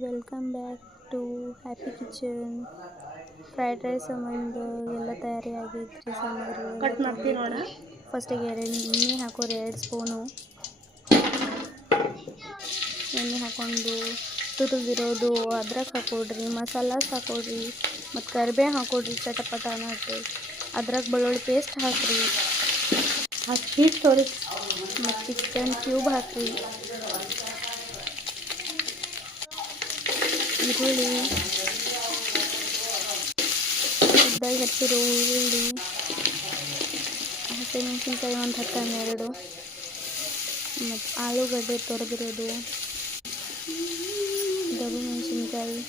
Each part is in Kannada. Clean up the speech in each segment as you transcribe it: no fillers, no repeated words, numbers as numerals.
Welcome back to happy kitchen. Fried rice ಸಂಬಂಧ ಎಲ್ಲ ತಯಾರಿ ಆಗೈತ್ರಿ. ಸಾಮಗ್ರಿಗಳು ಫಸ್ಟಿಗೆ ಎಣ್ಣೆ ಹಾಕೋರಿ. 2 ಸ್ಪೂನು ಎಣ್ಣೆ ಹಾಕೊಂಡು ತುರಿದಿರೋದು ಅದ್ರಕ್ ಹಾಕೊಡ್ರಿ, ಮಸಾಲಾಸ್ ಹಾಕೊಡ್ರಿ, ಮತ್ತು ಕರಿಬೇವು ಹಾಕೊಡ್ರಿ. ಚಟಪಟ ಅನ್ನತ್ತೆ. ಅದ್ರಕ್ ಬೆಳ್ಳುಳ್ಳಿ ಪೇಸ್ಟ್ ಹಾಕ್ರಿ, ಹೀಟ್ ತೋರಿ, ಮತ್ತು ಚಿಕನ್ ಕ್ಯೂಬ್ ಹಾಕ್ರಿ, ಈರುಳ್ಳಿ, ಉದ್ದಾಗಿ ಹೆಚ್ಚಿರೋ ಈರುಳ್ಳಿ, ಹಸಿಮೆಣಸಿನ್ಕಾಯಿ ಒಂದು 10-12, ಮತ್ತು ಆಲೂಗಡ್ಡೆ ತೊರೆದಿರೋದು, ದಬ್ಬು ಮೆಣಸಿನ್ಕಾಯಿ,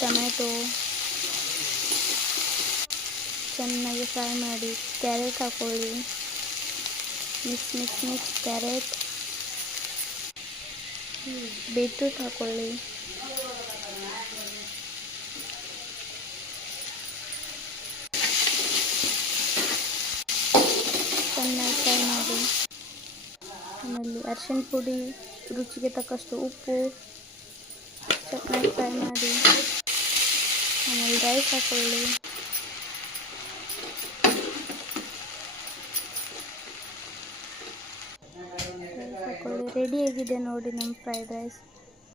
ಟೊಮ್ಯಾಟೊ ಚೆನ್ನಾಗಿ ಫ್ರೈ ಮಾಡಿ. ಕ್ಯಾರೆಟ್ ಹಾಕೊಳ್ಳಿ, ಮಿಕ್ಸ್ ಕ್ಯಾರೆಟ್, ಬೀಟ್ರೂಟ್ ಹಾಕೊಳ್ಳಿ, ಚೆನ್ನಾಗಿ ಫ್ರೈ ಮಾಡಿ. ಆಮೇಲೆ ಅರಿಶಿಣ ಪುಡಿ, ರುಚಿಗೆ ತಕ್ಕಷ್ಟು ಉಪ್ಪು, ಚೆನ್ನಾಗಿ ಫ್ರೈ ಮಾಡಿ. ಆಮೇಲೆ ರೈಸ್ ಹಾಕೊಳ್ಳಿ, ರೆಡಿ ಆಗಿದೆ ನೋಡಿ ನಮ್ಮ ಫ್ರೈಡ್ ರೈಸ್.